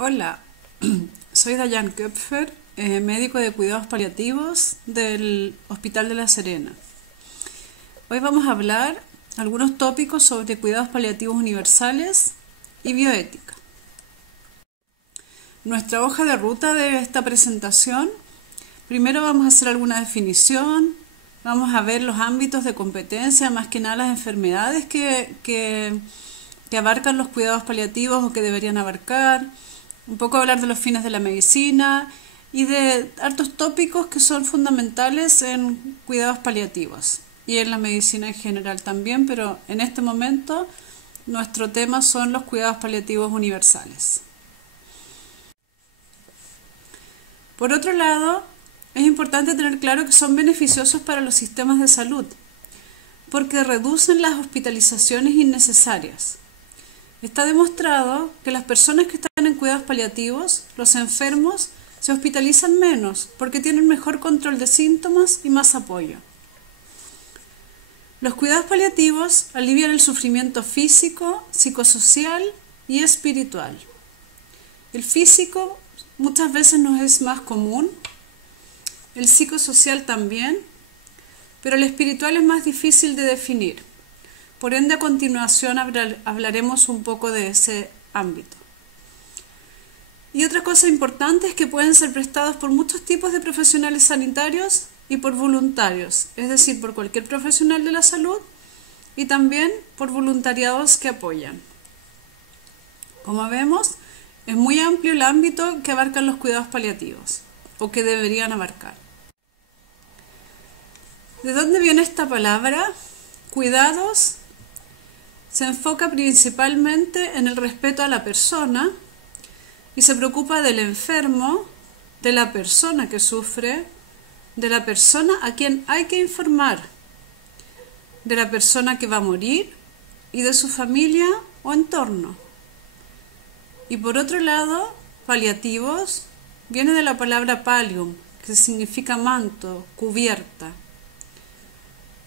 Hola, soy Dayan Köpfer, médico de cuidados paliativos del Hospital de La Serena. Hoy vamos a hablar algunos tópicos sobre cuidados paliativos universales y bioética. Nuestra hoja de ruta de esta presentación, primero vamos a hacer alguna definición, vamos a ver los ámbitos de competencia, más que nada las enfermedades que abarcan los cuidados paliativos o que deberían abarcar, un poco hablar de los fines de la medicina y de hartos tópicos que son fundamentales en cuidados paliativos y en la medicina en general también, pero en este momento nuestro tema son los cuidados paliativos universales. Por otro lado, es importante tener claro que son beneficiosos para los sistemas de salud, porque reducen las hospitalizaciones innecesarias. Está demostrado que las personas que están en cuidados paliativos, los enfermos, se hospitalizan menos porque tienen mejor control de síntomas y más apoyo. Los cuidados paliativos alivian el sufrimiento físico, psicosocial y espiritual. El físico muchas veces nos es más común, el psicosocial también, pero el espiritual es más difícil de definir. Por ende, a continuación hablaremos un poco de ese ámbito. Y otra cosa importante es que pueden ser prestados por muchos tipos de profesionales sanitarios y por voluntarios, es decir, por cualquier profesional de la salud y también por voluntariados que apoyan. Como vemos, es muy amplio el ámbito que abarcan los cuidados paliativos, o que deberían abarcar. ¿De dónde viene esta palabra? Cuidados se enfoca principalmente en el respeto a la persona y se preocupa del enfermo, de la persona que sufre, de la persona a quien hay que informar, de la persona que va a morir y de su familia o entorno. Y por otro lado, paliativos viene de la palabra pallium, que significa manto, cubierta.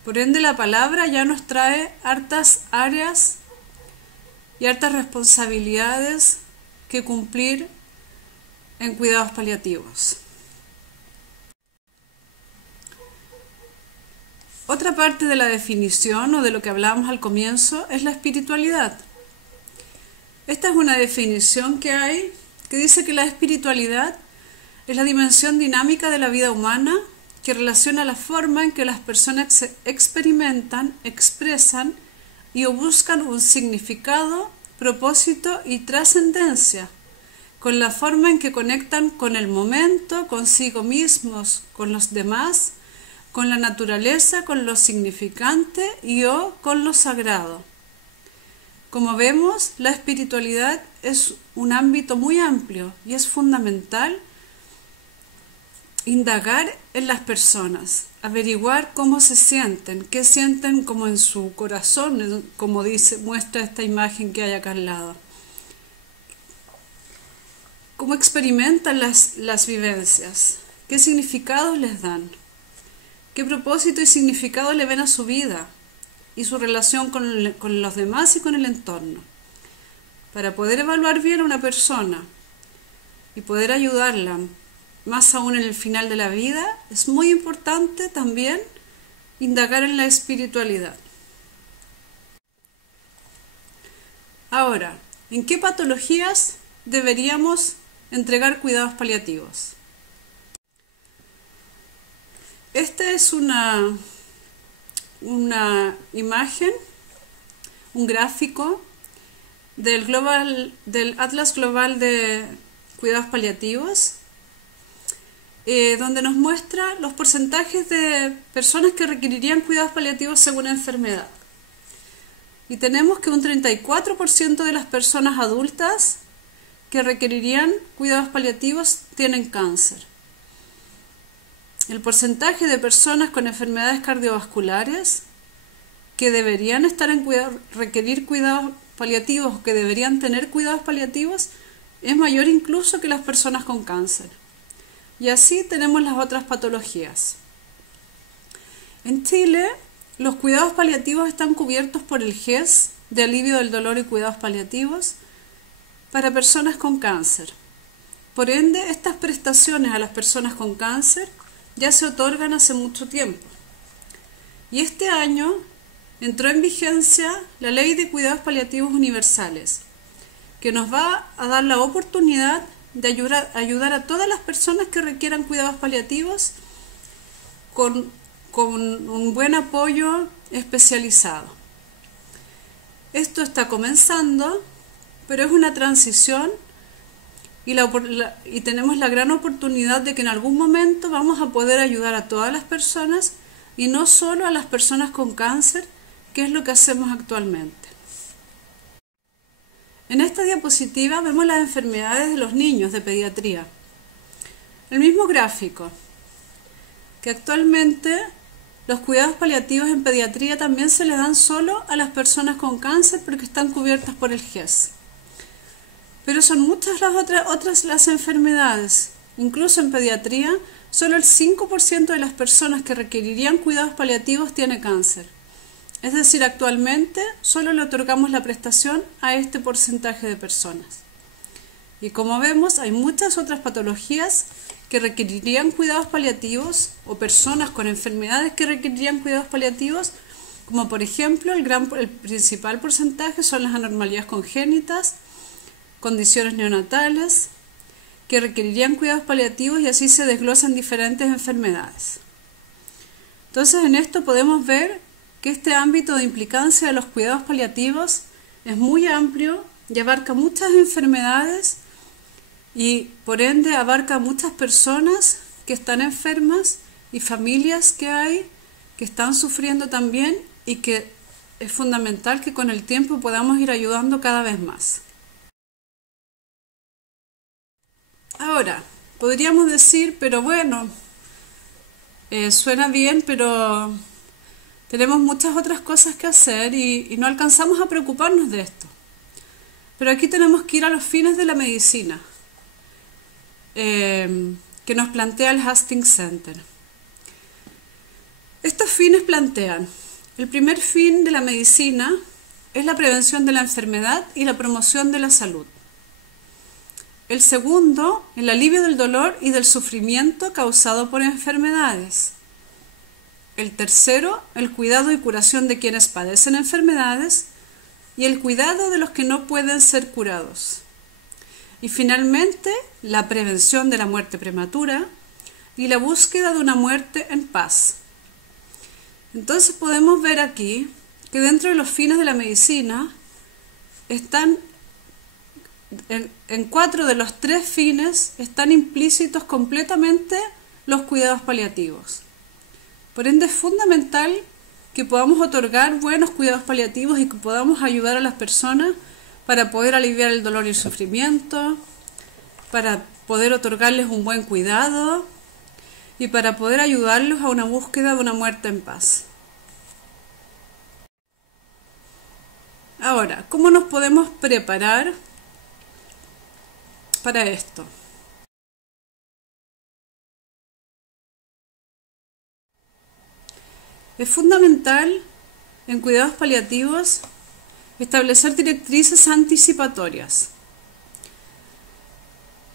Por ende, la palabra ya nos trae hartas áreas y hartas responsabilidades que cumplir en cuidados paliativos. Otra parte de la definición o de lo que hablábamos al comienzo es la espiritualidad. Esta es una definición que hay que dice que la espiritualidad es la dimensión dinámica de la vida humana que relaciona la forma en que las personas experimentan, expresan y o buscan un significado, propósito y trascendencia, con la forma en que conectan con el momento, consigo mismos, con los demás, con la naturaleza, con lo significante y o con lo sagrado. Como vemos, la espiritualidad es un ámbito muy amplio y es fundamental indagar en las personas, averiguar cómo se sienten, qué sienten como en su corazón, como muestra esta imagen que hay acá al lado. Cómo experimentan las vivencias, qué significados les dan, qué propósito y significado le ven a su vida y su relación con los demás y con el entorno. Para poder evaluar bien a una persona y poder ayudarla, más aún en el final de la vida, es muy importante también indagar en la espiritualidad. Ahora, ¿en qué patologías deberíamos entregar cuidados paliativos? Esta es una imagen, un gráfico del Atlas Global de Cuidados Paliativos, donde nos muestra los porcentajes de personas que requerirían cuidados paliativos según enfermedad. Y tenemos que un 34% de las personas adultas que requerirían cuidados paliativos tienen cáncer. El porcentaje de personas con enfermedades cardiovasculares que deberían requerir cuidados paliativos o que deberían tener cuidados paliativos es mayor incluso que las personas con cáncer. Y así tenemos las otras patologías. En Chile, los cuidados paliativos están cubiertos por el GES de alivio del dolor y cuidados paliativos para personas con cáncer. Por ende, estas prestaciones a las personas con cáncer ya se otorgan hace mucho tiempo. Y este año entró en vigencia la Ley de Cuidados Paliativos Universales, que nos va a dar la oportunidad de ayudar a todas las personas que requieran cuidados paliativos con un buen apoyo especializado. Esto está comenzando, pero es una transición y tenemos la gran oportunidad de que en algún momento vamos a poder ayudar a todas las personas y no solo a las personas con cáncer, que es lo que hacemos actualmente. En esta diapositiva vemos las enfermedades de los niños de pediatría. El mismo gráfico, que actualmente los cuidados paliativos en pediatría también se les dan solo a las personas con cáncer porque están cubiertas por el GES. Pero son muchas las otras las enfermedades. Incluso en pediatría, solo el 5% de las personas que requerirían cuidados paliativos tiene cáncer. Es decir, actualmente solo le otorgamos la prestación a este porcentaje de personas. Y como vemos, hay muchas otras patologías que requerirían cuidados paliativos o personas con enfermedades que requerirían cuidados paliativos, como por ejemplo el principal porcentaje son las anormalidades congénitas, condiciones neonatales, que requerirían cuidados paliativos y así se desglosan diferentes enfermedades. Entonces en esto podemos ver que este ámbito de implicancia de los cuidados paliativos es muy amplio y abarca muchas enfermedades y por ende abarca muchas personas que están enfermas y familias que hay que están sufriendo también y que es fundamental que con el tiempo podamos ir ayudando cada vez más. Ahora, podríamos decir, pero bueno, suena bien, pero tenemos muchas otras cosas que hacer y no alcanzamos a preocuparnos de esto. Pero aquí tenemos que ir a los fines de la medicina, que nos plantea el Hastings Center. Estos fines plantean, el primer fin de la medicina es la prevención de la enfermedad y la promoción de la salud. El segundo, el alivio del dolor y del sufrimiento causado por enfermedades. El tercero, el cuidado y curación de quienes padecen enfermedades y el cuidado de los que no pueden ser curados. Y finalmente, la prevención de la muerte prematura y la búsqueda de una muerte en paz. Entonces podemos ver aquí que dentro de los fines de la medicina están en 4 de los 3 fines están implícitos completamente los cuidados paliativos. Por ende es fundamental que podamos otorgar buenos cuidados paliativos y que podamos ayudar a las personas para poder aliviar el dolor y el sufrimiento, para poder otorgarles un buen cuidado y para poder ayudarlos a una búsqueda de una muerte en paz. Ahora, ¿cómo nos podemos preparar para esto? Es fundamental en cuidados paliativos establecer directrices anticipatorias.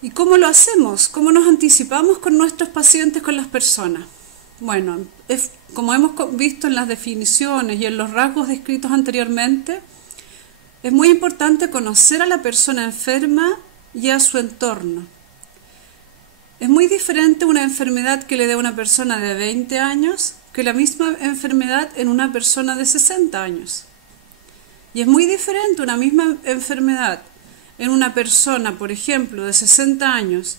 ¿Y cómo lo hacemos? ¿Cómo nos anticipamos con nuestros pacientes, con las personas? Bueno, como hemos visto en las definiciones y en los rasgos descritos anteriormente, es muy importante conocer a la persona enferma y a su entorno. Es muy diferente una enfermedad que le dé a una persona de 20 años que la misma enfermedad en una persona de 60 años. Y es muy diferente una misma enfermedad en una persona, por ejemplo, de 60 años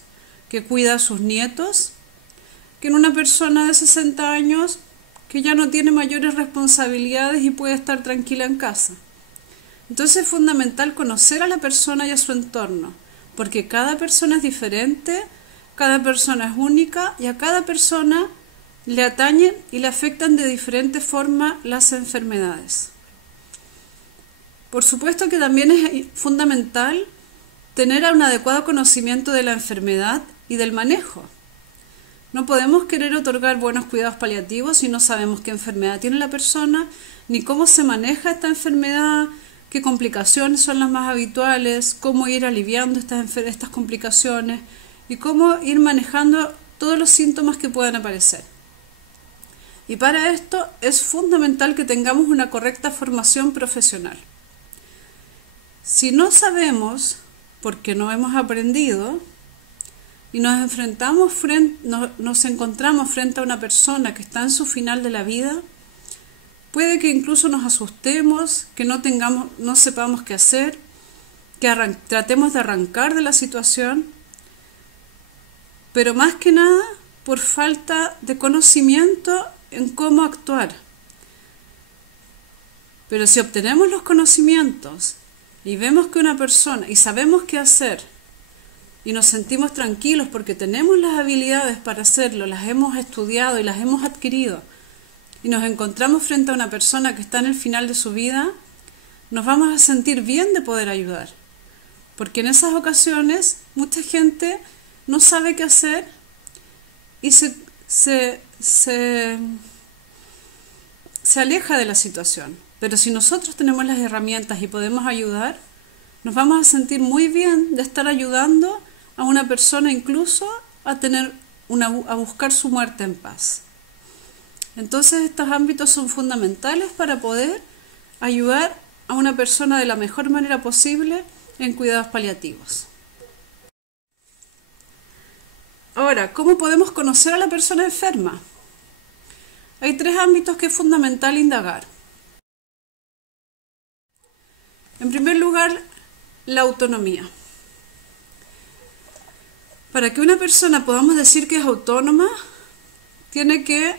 que cuida a sus nietos, que en una persona de 60 años que ya no tiene mayores responsabilidades y puede estar tranquila en casa. Entonces es fundamental conocer a la persona y a su entorno, porque cada persona es diferente, cada persona es única y a cada persona le atañen y le afectan de diferente forma las enfermedades. Por supuesto que también es fundamental tener un adecuado conocimiento de la enfermedad y del manejo. No podemos querer otorgar buenos cuidados paliativos si no sabemos qué enfermedad tiene la persona, ni cómo se maneja esta enfermedad, qué complicaciones son las más habituales, cómo ir aliviando estas complicaciones, y cómo ir manejando todos los síntomas que puedan aparecer. Y para esto es fundamental que tengamos una correcta formación profesional. Si no sabemos, porque no hemos aprendido, y nos encontramos frente a una persona que está en su final de la vida, puede que incluso nos asustemos, que no sepamos qué hacer, que tratemos de arrancar de la situación, pero más que nada por falta de conocimiento en cómo actuar. Pero si obtenemos los conocimientos y vemos que una persona, y sabemos qué hacer, y nos sentimos tranquilos porque tenemos las habilidades para hacerlo, las hemos estudiado y las hemos adquirido, y nos encontramos frente a una persona que está en el final de su vida, nos vamos a sentir bien de poder ayudar. Porque en esas ocasiones mucha gente no sabe qué hacer y se aleja de la situación. Pero si nosotros tenemos las herramientas y podemos ayudar, nos vamos a sentir muy bien de estar ayudando a una persona incluso a buscar su muerte en paz. Entonces estos ámbitos son fundamentales para poder ayudar a una persona de la mejor manera posible en cuidados paliativos. Ahora, ¿cómo podemos conocer a la persona enferma? Hay 3 ámbitos que es fundamental indagar. En primer lugar, la autonomía. Para que una persona podamos decir que es autónoma, tiene que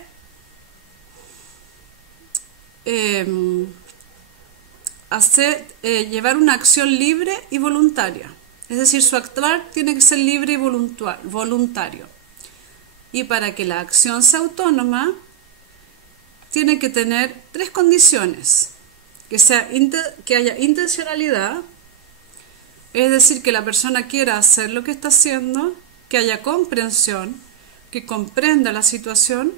llevar una acción libre y voluntaria. Es decir, su actuar tiene que ser libre y voluntario. Y para que la acción sea autónoma, tiene que tener 3 condiciones. Que haya intencionalidad, es decir, que la persona quiera hacer lo que está haciendo, que haya comprensión, que comprenda la situación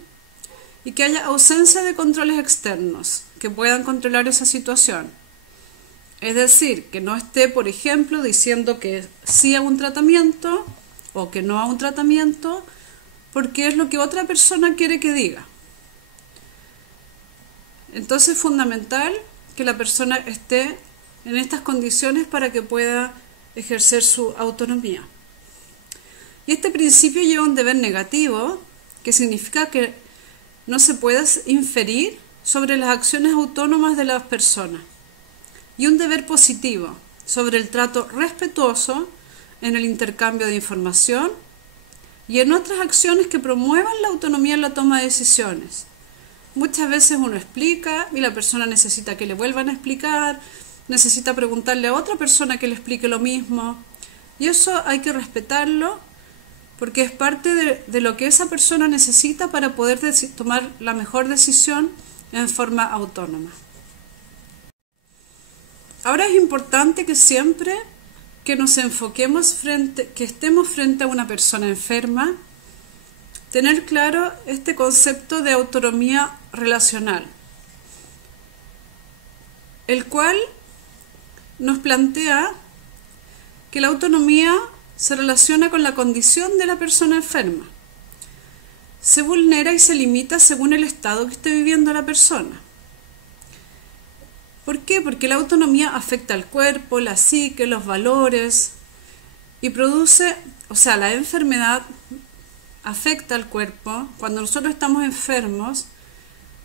y que haya ausencia de controles externos que puedan controlar esa situación. Es decir, que no esté, por ejemplo, diciendo que sí a un tratamiento o que no a un tratamiento porque es lo que otra persona quiere que diga. Entonces es fundamental que la persona esté en estas condiciones para que pueda ejercer su autonomía. Y este principio lleva un deber negativo, que significa que no se puede inferir sobre las acciones autónomas de las personas. Y un deber positivo sobre el trato respetuoso en el intercambio de información y en otras acciones que promuevan la autonomía en la toma de decisiones. Muchas veces uno explica y la persona necesita que le vuelvan a explicar, necesita preguntarle a otra persona que le explique lo mismo. Y eso hay que respetarlo porque es parte de lo que esa persona necesita para poder tomar la mejor decisión en forma autónoma. Ahora es importante que siempre que nos enfoquemos que estemos frente a una persona enferma, tener claro este concepto de autonomía relacional, el cual nos plantea que la autonomía se relaciona con la condición de la persona enferma. Se vulnera y se limita según el estado que esté viviendo la persona. ¿Por qué? Porque la autonomía afecta al cuerpo, la psique, los valores y la enfermedad afecta al cuerpo. Cuando nosotros estamos enfermos,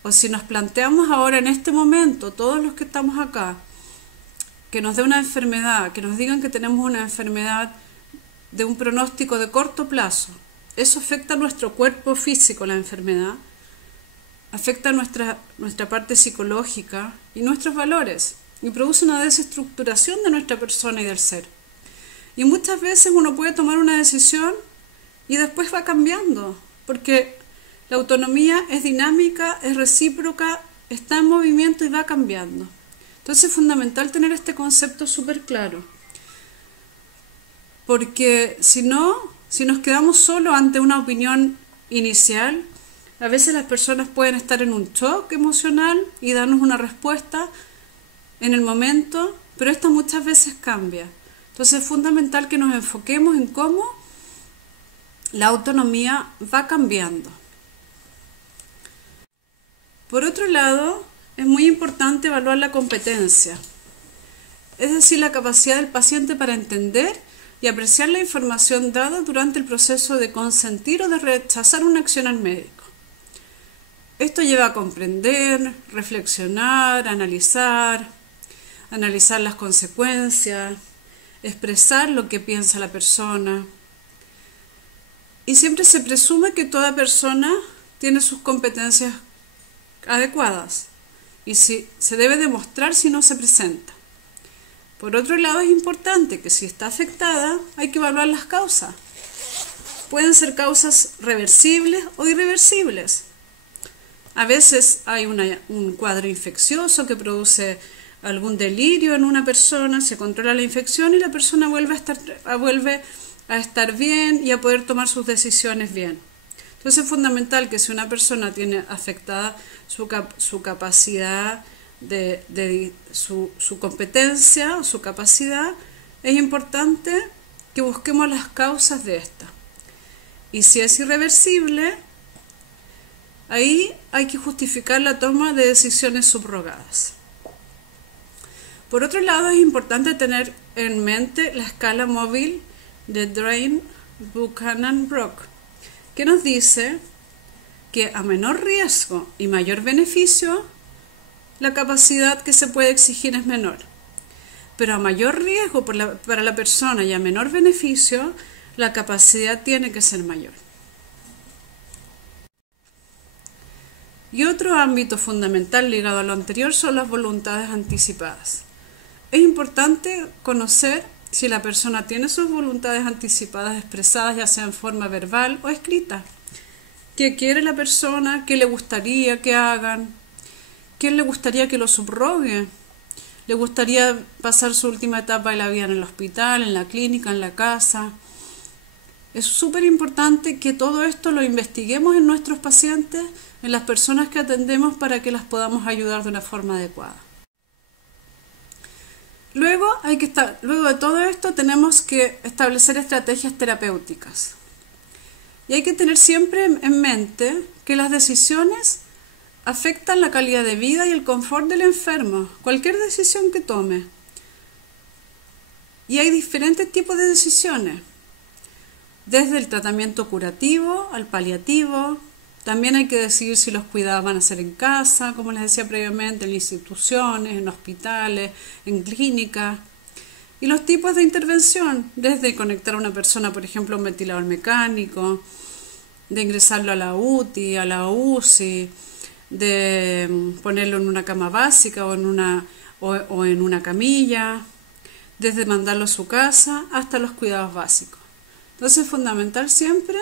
o si nos planteamos ahora en este momento, todos los que estamos acá, que nos dé una enfermedad, que nos digan que tenemos una enfermedad de un pronóstico de corto plazo, eso afecta a nuestro cuerpo físico, la enfermedad, afecta a nuestra parte psicológica y nuestros valores y produce una desestructuración de nuestra persona y del ser. Y muchas veces uno puede tomar una decisión y después va cambiando, porque la autonomía es dinámica, es recíproca, está en movimiento y va cambiando. Entonces es fundamental tener este concepto súper claro, porque si nos quedamos solo ante una opinión inicial, a veces las personas pueden estar en un shock emocional y darnos una respuesta en el momento, pero esto muchas veces cambia. Entonces es fundamental que nos enfoquemos en cómo la autonomía va cambiando. Por otro lado, es muy importante evaluar la competencia, es decir, la capacidad del paciente para entender y apreciar la información dada durante el proceso de consentir o de rechazar una acción al médico. Esto lleva a comprender, reflexionar, analizar las consecuencias, expresar lo que piensa la persona. Y siempre se presume que toda persona tiene sus competencias adecuadas y se debe demostrar si no se presenta. Por otro lado, es importante que si está afectada hay que evaluar las causas. Pueden ser causas reversibles o irreversibles. A veces hay un cuadro infeccioso que produce algún delirio en una persona, se controla la infección y la persona vuelve a estar bien y a poder tomar sus decisiones bien. Entonces es fundamental que si una persona tiene afectada su capacidad, su competencia, su capacidad, es importante que busquemos las causas de esta. Y si es irreversible, ahí hay que justificar la toma de decisiones subrogadas. Por otro lado, es importante tener en mente la escala móvil de Drain-Buchanan-Brock, que nos dice que a menor riesgo y mayor beneficio, la capacidad que se puede exigir es menor. Pero a mayor riesgo para la persona y a menor beneficio, la capacidad tiene que ser mayor. Y otro ámbito fundamental ligado a lo anterior son las voluntades anticipadas. Es importante conocer si la persona tiene sus voluntades anticipadas expresadas ya sea en forma verbal o escrita. ¿Qué quiere la persona? ¿Qué le gustaría que hagan? ¿Qué le gustaría que lo subrogue? ¿Le gustaría pasar su última etapa de la vida en el hospital, en la clínica, en la casa? Es súper importante que todo esto lo investiguemos en nuestros pacientes, en las personas que atendemos, para que las podamos ayudar de una forma adecuada. Luego de todo esto tenemos que establecer estrategias terapéuticas. Y hay que tener siempre en mente que las decisiones afectan la calidad de vida y el confort del enfermo, cualquier decisión que tome. Y hay diferentes tipos de decisiones, desde el tratamiento curativo al paliativo. También hay que decidir si los cuidados van a ser en casa, como les decía previamente, en instituciones, en hospitales, en clínicas. Y los tipos de intervención, desde conectar a una persona, por ejemplo, a un ventilador mecánico, de ingresarlo a la UTI, a la UCI, de ponerlo en una cama básica o en una camilla, desde mandarlo a su casa hasta los cuidados básicos. Entonces es fundamental siempre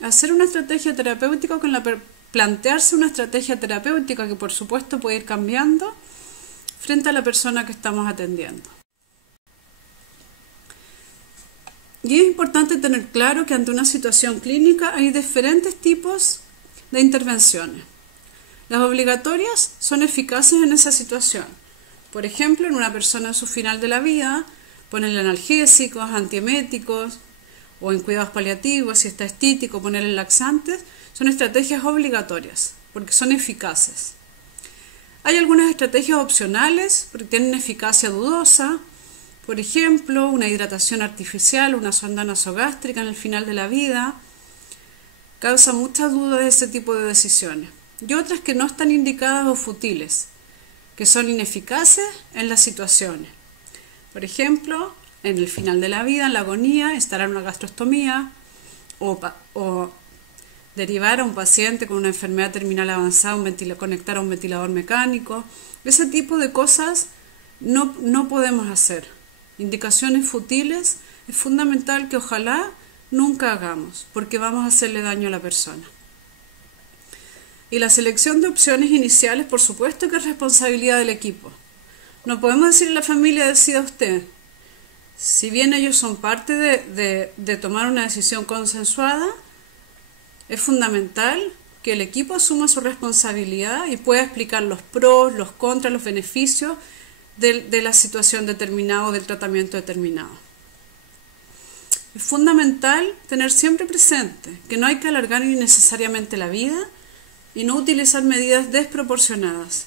hacer una estrategia terapéutica plantearse una estrategia terapéutica que por supuesto puede ir cambiando frente a la persona que estamos atendiendo. Y es importante tener claro que ante una situación clínica hay diferentes tipos de intervenciones. Las obligatorias son eficaces en esa situación. Por ejemplo, en una persona en su final de la vida, ponerle analgésicos, antieméticos, o en cuidados paliativos, si está estítico, ponerle laxantes, son estrategias obligatorias, porque son eficaces. Hay algunas estrategias opcionales, porque tienen eficacia dudosa. Por ejemplo, una hidratación artificial, una sonda nasogástrica en el final de la vida, causa mucha duda de ese tipo de decisiones. Y otras que no están indicadas o futiles, que son ineficaces en las situaciones. Por ejemplo, en el final de la vida, en la agonía, instalar una gastrostomía o derivar a un paciente con una enfermedad terminal avanzada, conectar a un ventilador mecánico. Ese tipo de cosas no podemos hacer. Indicaciones futiles es fundamental que ojalá nunca hagamos, porque vamos a hacerle daño a la persona. Y la selección de opciones iniciales, por supuesto que es responsabilidad del equipo. No podemos decirle a la familia, decida usted. Si bien ellos son parte de tomar una decisión consensuada, es fundamental que el equipo asuma su responsabilidad y pueda explicar los pros, los contras, los beneficios de la situación determinada o del tratamiento determinado. Es fundamental tener siempre presente que no hay que alargar innecesariamente la vida y no utilizar medidas desproporcionadas.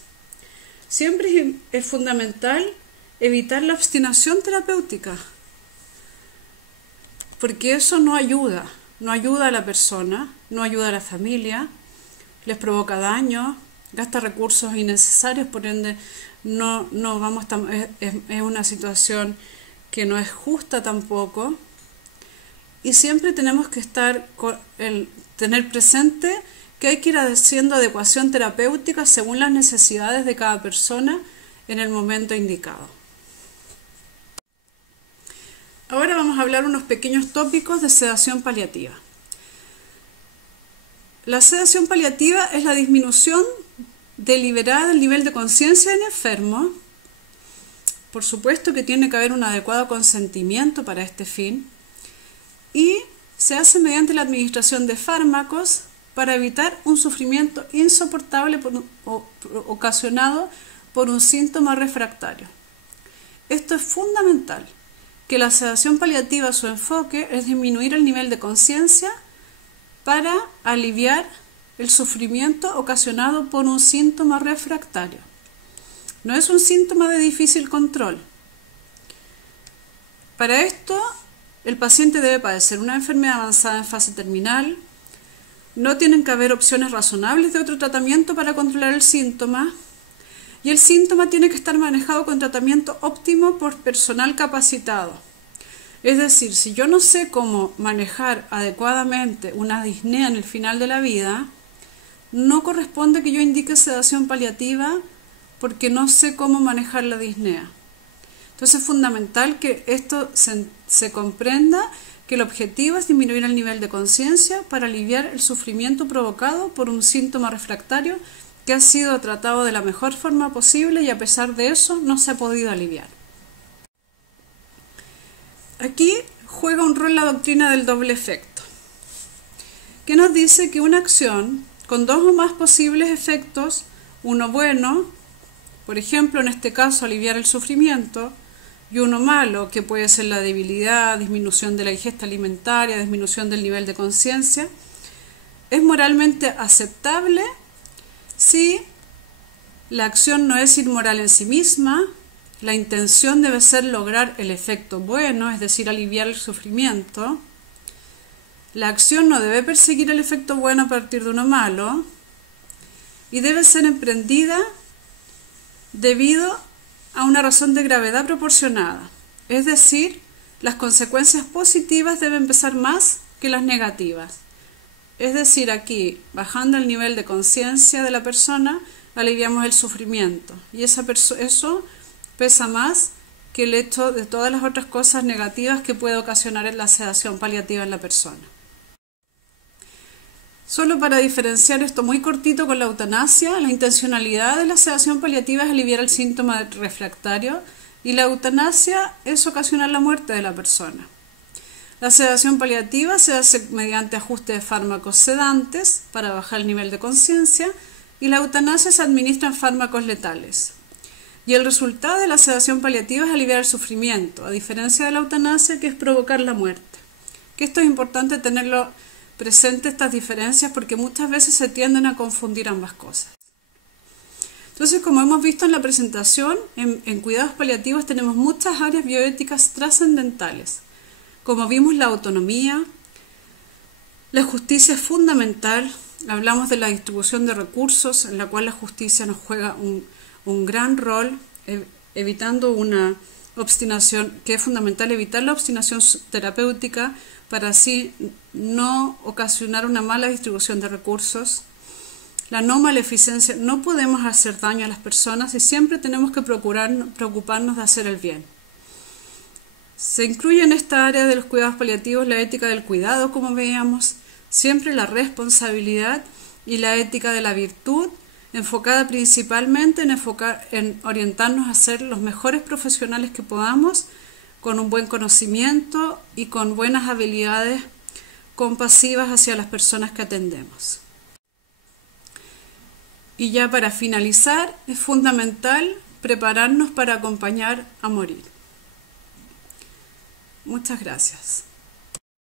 Siempre es fundamental evitar la obstinación terapéutica, porque eso no ayuda a la persona, no ayuda a la familia, les provoca daño, gasta recursos innecesarios, por ende es una situación que no es justa tampoco. Y siempre tenemos que tener presente que hay que ir haciendo adecuación terapéutica según las necesidades de cada persona en el momento indicado. Ahora vamos a hablar unos pequeños tópicos de sedación paliativa. La sedación paliativa es la disminución deliberada del nivel de conciencia del enfermo. Por supuesto que tiene que haber un adecuado consentimiento para este fin. Y se hace mediante la administración de fármacos para evitar un sufrimiento insoportable ocasionado por un síntoma refractario. Esto es fundamental, que la sedación paliativa, su enfoque es disminuir el nivel de conciencia para aliviar el sufrimiento ocasionado por un síntoma refractario. No es un síntoma de difícil control. Para esto, el paciente debe padecer una enfermedad avanzada en fase terminal, no tienen que haber opciones razonables de otro tratamiento para controlar el síntoma, y el síntoma tiene que estar manejado con tratamiento óptimo por personal capacitado. Es decir, si yo no sé cómo manejar adecuadamente una disnea en el final de la vida, no corresponde que yo indique sedación paliativa porque no sé cómo manejar la disnea. Entonces es fundamental que esto se comprenda, que el objetivo es disminuir el nivel de conciencia para aliviar el sufrimiento provocado por un síntoma refractario que ha sido tratado de la mejor forma posible y a pesar de eso no se ha podido aliviar. Aquí juega un rol la doctrina del doble efecto, que nos dice que una acción con dos o más posibles efectos, uno bueno, por ejemplo en este caso aliviar el sufrimiento, y uno malo, que puede ser la debilidad, disminución de la ingesta alimentaria, disminución del nivel de conciencia, es moralmente aceptable si la acción no es inmoral en sí misma, la intención debe ser lograr el efecto bueno, es decir, aliviar el sufrimiento. La acción no debe perseguir el efecto bueno a partir de uno malo y debe ser emprendida debido a una razón de gravedad proporcionada. Es decir, las consecuencias positivas deben pesar más que las negativas. Es decir, aquí, bajando el nivel de conciencia de la persona, aliviamos el sufrimiento. Y eso pesa más que el hecho de todas las otras cosas negativas que puede ocasionar la sedación paliativa en la persona. Solo para diferenciar esto muy cortito con la eutanasia, la intencionalidad de la sedación paliativa es aliviar el síntoma refractario y la eutanasia es ocasionar la muerte de la persona. La sedación paliativa se hace mediante ajuste de fármacos sedantes para bajar el nivel de conciencia y la eutanasia se administran fármacos letales. Y el resultado de la sedación paliativa es aliviar el sufrimiento, a diferencia de la eutanasia que es provocar la muerte. Que esto es importante tenerlo presente, estas diferencias, porque muchas veces se tienden a confundir ambas cosas. Entonces, como hemos visto en la presentación, en cuidados paliativos tenemos muchas áreas bioéticas trascendentales. Como vimos, la autonomía, la justicia es fundamental. Hablamos de la distribución de recursos, en la cual la justicia nos juega un gran rol, evitando una obstinación, que es fundamental evitar la obstinación terapéutica para así no ocasionar una mala distribución de recursos. La no maleficencia, no podemos hacer daño a las personas y siempre tenemos que preocuparnos de hacer el bien. Se incluye en esta área de los cuidados paliativos la ética del cuidado, como veíamos, siempre la responsabilidad y la ética de la virtud, enfocada principalmente en orientarnos a ser los mejores profesionales que podamos, con un buen conocimiento y con buenas habilidades compasivas hacia las personas que atendemos. Y ya para finalizar, es fundamental prepararnos para acompañar a morir. Muchas gracias.